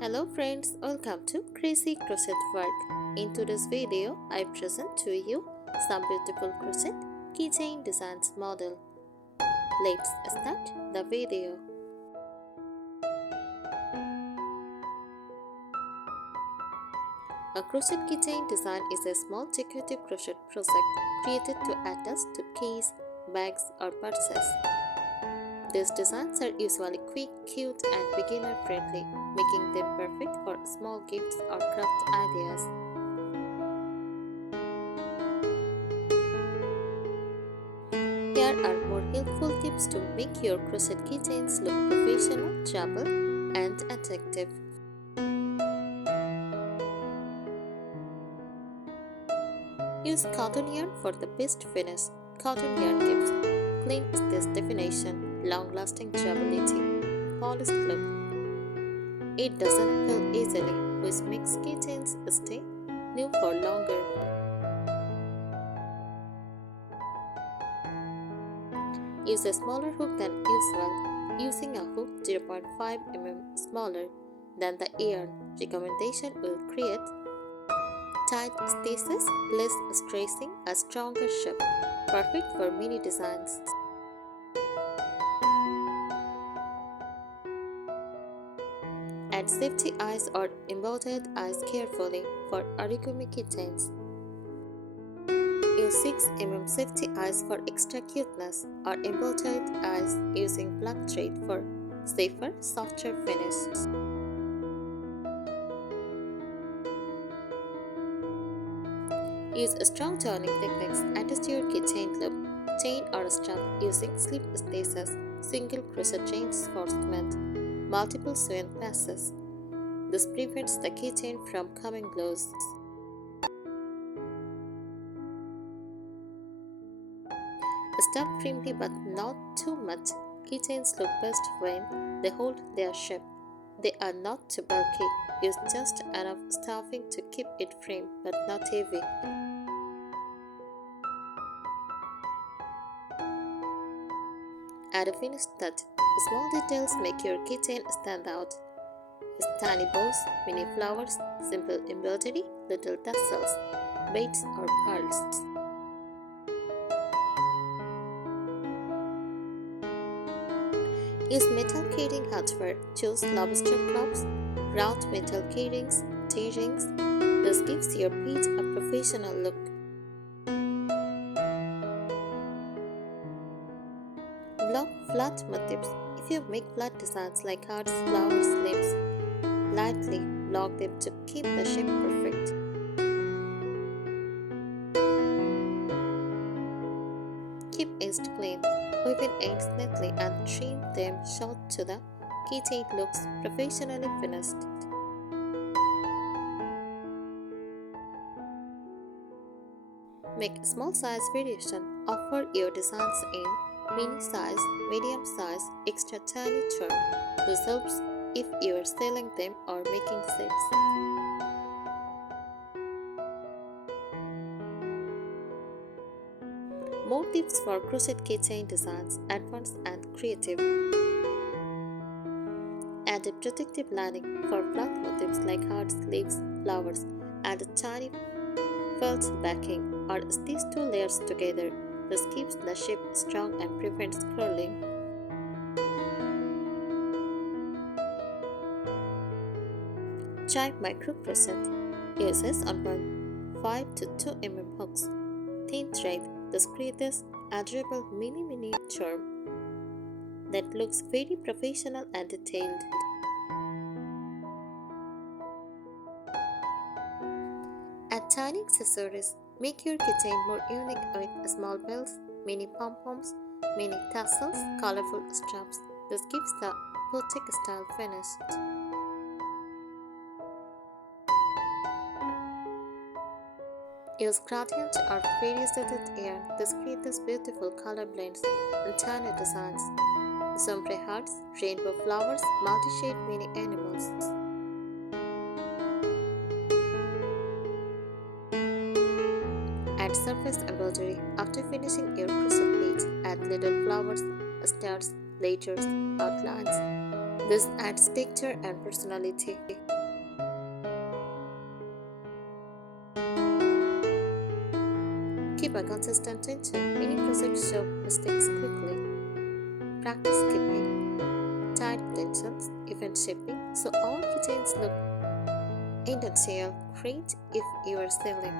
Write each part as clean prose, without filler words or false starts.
Hello friends, welcome to Crazy Crochet Work. In today's video, I present to you some beautiful crochet keychain designs model. Let's start the video. A crochet keychain design is a small decorative crochet project created to attach to keys, bags or purses. These designs are usually quick, cute and beginner friendly, making them perfect for small gifts or craft ideas. Here are more helpful tips to make your crochet keychains look professional, travel and attractive. Use cotton yarn for the best finish. Cotton yarn gives clean stitch definition, long-lasting durability, polished look. It doesn't peel easily, which makes keychains stay new for longer. Use a smaller hook than usual. Using a hook 0.5 mm smaller than the yarn recommendation will create tight stitches, less stressing, a stronger shape, perfect for mini designs. Add safety eyes or embroidered eyes carefully for origami keychains. Use 6 mm safety eyes for extra cuteness or embroidered eyes using black thread for safer, softer finish. Use strong turning techniques. Attach your keychain loop, chain or strap using slip stitches, single crochet reinforcement, multiple seam passes. This prevents the keychain from coming loose. Start firmly but not too much. Keychains look best when they hold their shape. They are not too bulky. Use just enough stuffing to keep it firm but not heavy. Add a finished touch. Small details make your keychain stand out. Use tiny bows, mini flowers, simple embroidery, little tassels, beads or pearls. Use metal keyring hardware. Choose lobster claws, round metal keyrings, T-rings. This gives your piece a professional look. Block flat motifs. If you make flat designs like hearts, flowers, leaves, lightly block them to keep the shape perfect. Keep ends clean. Weave in ends neatly and trim them short so the keychain looks professionally finished. Make small size variation. Offer your designs in mini size, medium size, extra tiny trim. This helps if you are selling them or making sets. More tips for crochet keychain designs, advanced and creative. Add a protective lining for flat motifs like hearts, leaves, flowers. Add a tiny felt backing or stitch 2 layers together. This keeps the shape strong and prevents curling. Try micro crochet. Uses 1.5 to 2 mm hooks. Thin thread. This creates adorable mini charm that looks very professional and detailed. Add tiny accessories. Make your keychain more unique with small bells, mini pom-poms, mini tassels, colorful straps. This gives the boutique style finish. Use gradient or variegated yarn. This creates beautiful color blends and tiny designs. Ombre hearts, rainbow flowers, multi-shade mini animals. Add surface embroidery. After finishing your crochet page, add little flowers, stars, letters, outlines. This adds texture and personality. Keep a consistent tension. Many projects show mistakes quickly. Practice keeping tight tensions, even shaping, so all keychains look industrial. Great if you are selling.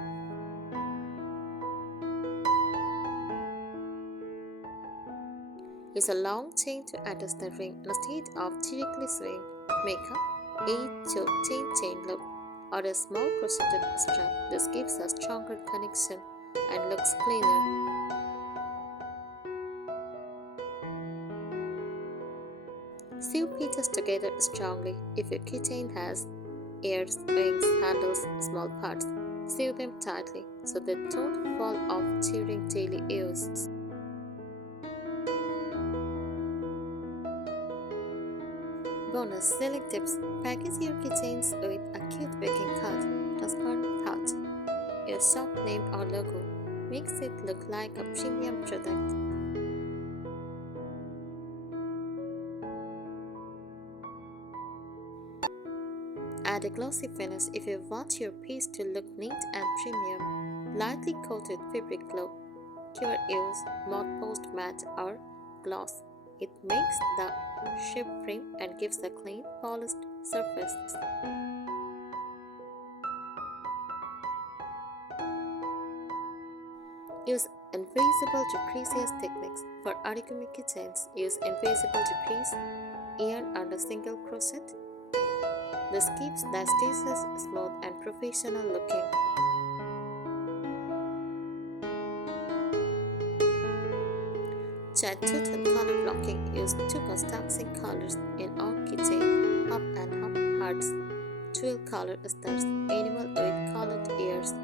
Use a long chain to attach the ring instead of directly sewing. Make a 8-chain loop or a small crocheted strap. This gives a stronger connection and looks cleaner. Sew pieces together strongly. If your keychain has ears, wings, handles, small parts, sew them tightly so they don't fall off during daily use. Bonus selling tips. Package your keychains with a cute baking card, transparent pouch. Your shop name or logo makes it look like a premium product. Add a glossy finish if you want your piece to look neat and premium. Lightly coated fabric glue. Cure use moth post matte or gloss. It makes the shape frame and gives a clean, polished surface. Use invisible decreases techniques. For origami keychains, use invisible decrease yarn and a single crochet. This keeps the stitches smooth and professional looking. Chat tooth and color blocking. Use two contrasting colors in all keychain, hop and hop hearts, 12 color stars, animal with colored ears.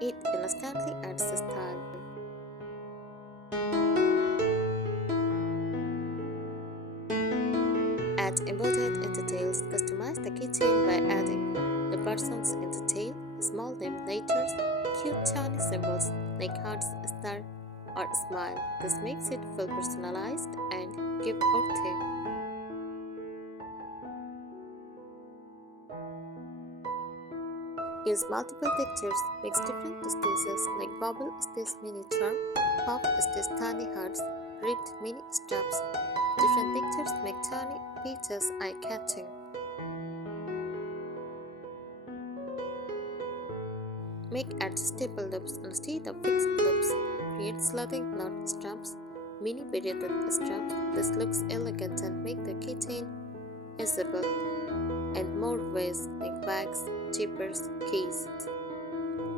It instantly adds style. Add embroidered details. Customize the keychain by adding the person's detail, small name letters, cute tiny symbols like hearts, star, or smile. This makes it feel personalized and gift-worthy. Use multiple textures. Mix different stitches like bubble stitch mini charm, pop stitch tiny hearts, ribbed mini straps. Different textures make tiny pieces eye-catching. Make adjustable loops instead of fixed loops. Create sliding knot straps, mini beaded straps. This looks elegant and make the keychain usable in more ways like bags, zippers, keys.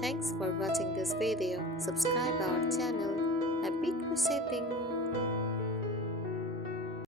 Thanks for watching this video. Subscribe our channel. Happy crocheting!